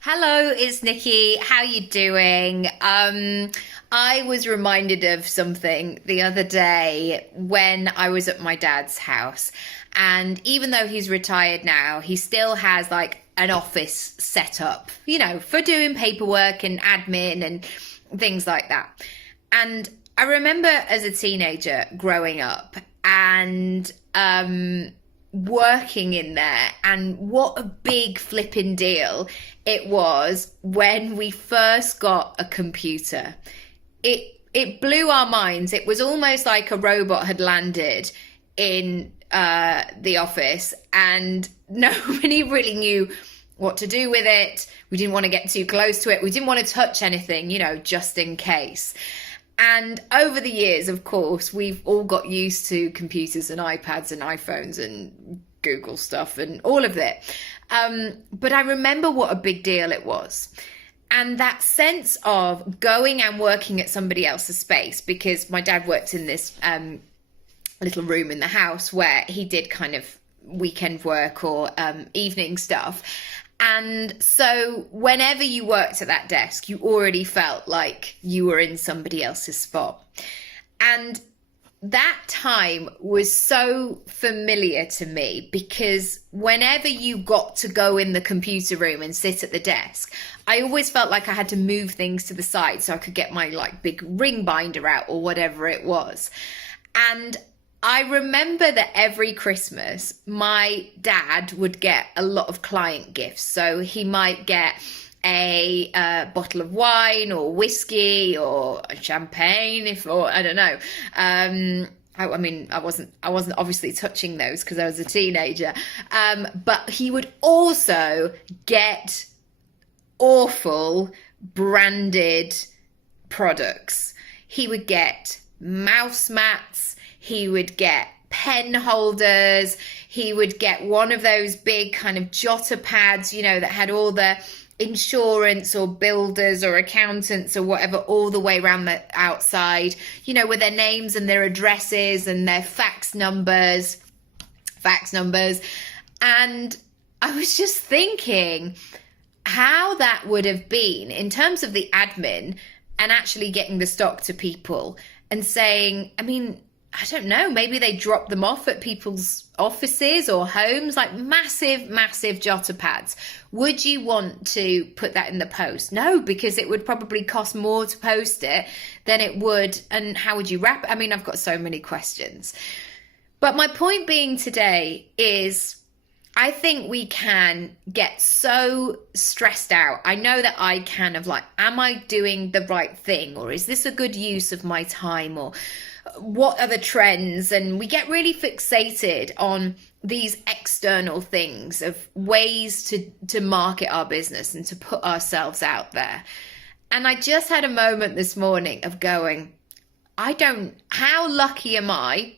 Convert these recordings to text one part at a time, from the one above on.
Hello, it's Nikki. How you doing? I was reminded of something the other day when I was at my dad's house. And even though he's retired now, he still has like an office set up, for doing paperwork and admin and things like that. And I remember as a teenager growing up and working in there, and what a big flipping deal it was when we first got a computer. It blew our minds. It was almost like a robot had landed in the office, and nobody really knew what to do with it. We didn't want to get too close to it. We didn't want to touch anything, just in case. And over the years, of course, we've all got used to computers and iPads and iPhones and Google stuff and all of it. But I remember what a big deal it was. And that sense of going and working at somebody else's space, because my dad worked in this little room in the house where he did kind of weekend work or evening stuff. And so whenever you worked at that desk, you already felt like you were in somebody else's spot. And that time was so familiar to me because whenever you got to go in the computer room and sit at the desk, I always felt like I had to move things to the side so I could get my like big ring binder out or whatever it was. And I remember that every Christmas, my dad would get a lot of client gifts. So he might get a bottle of wine or whiskey or champagne, or I don't know. I mean, I wasn't obviously touching those because I was a teenager. But he would also get awful branded products. He would get mouse mats. He would get pen holders. He would get one of those big kind of jotter pads, that had all the insurance or builders or accountants or whatever all the way around the outside, with their names and their addresses and their fax numbers. And I was just thinking how that would have been in terms of the admin and actually getting the stock to people and saying, I don't know, maybe they drop them off at people's offices or homes, like massive, massive jotter pads. Would you want to put that in the post? No, because it would probably cost more to post it than it would. And how would you wrap it? I've got so many questions. But my point being today is I think we can get so stressed out. I know that I can of like, am I doing the right thing? Or is this a good use of my time? Or what are the trends? And we get really fixated on these external things of ways to market our business and to put ourselves out there. And I just had a moment this morning of going, how lucky am I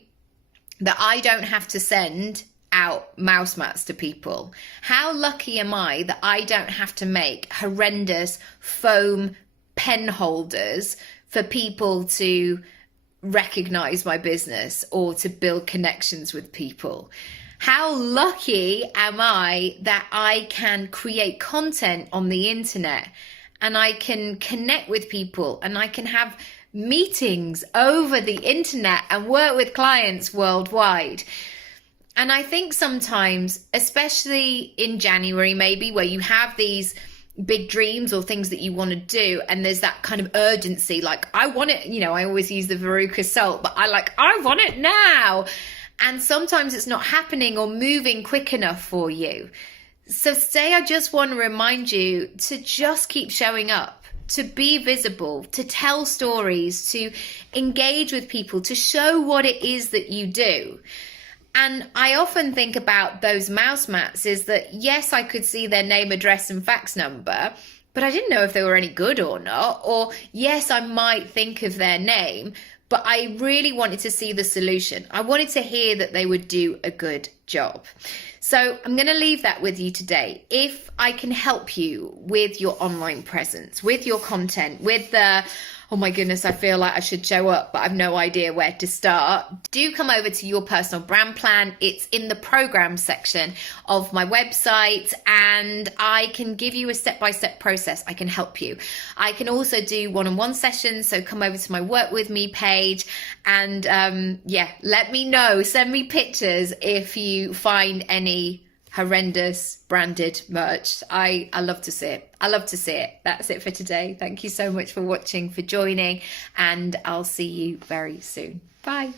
that I don't have to send out mouse mats to people? How lucky am I that I don't have to make horrendous foam pen holders for people to recognize my business or to build connections with people? How lucky am I that I can create content on the internet and I can connect with people and I can have meetings over the internet and work with clients worldwide? And I think sometimes, especially in January, maybe where you have these big dreams or things that you want to do, and there's that kind of urgency, like I want it, I always use the Veruca Salt, but I want it now. And sometimes it's not happening or moving quick enough for you. So today I just want to remind you to just keep showing up, to be visible, to tell stories, to engage with people, to show what it is that you do. And I often think about those mouse mats is that, yes, I could see their name, address and fax number, but I didn't know if they were any good or not. Or yes, I might think of their name, but I really wanted to see the solution. I wanted to hear that they would do a good job. So I'm going to leave that with you today. If I can help you with your online presence, with your content, with the, oh my goodness, I feel like I should show up, but I've no idea where to start, do come over to Your Personal Brand Plan. It's in the program section of my website, and I can give you a step-by-step process. I can help you. I can also do one-on-one sessions, so come over to my Work With Me page, and yeah, let me know. Send me pictures if you find any horrendous branded merch. I love to see it. I love to see it. That's it for today. Thank you so much for watching, for joining, and I'll see you very soon. Bye.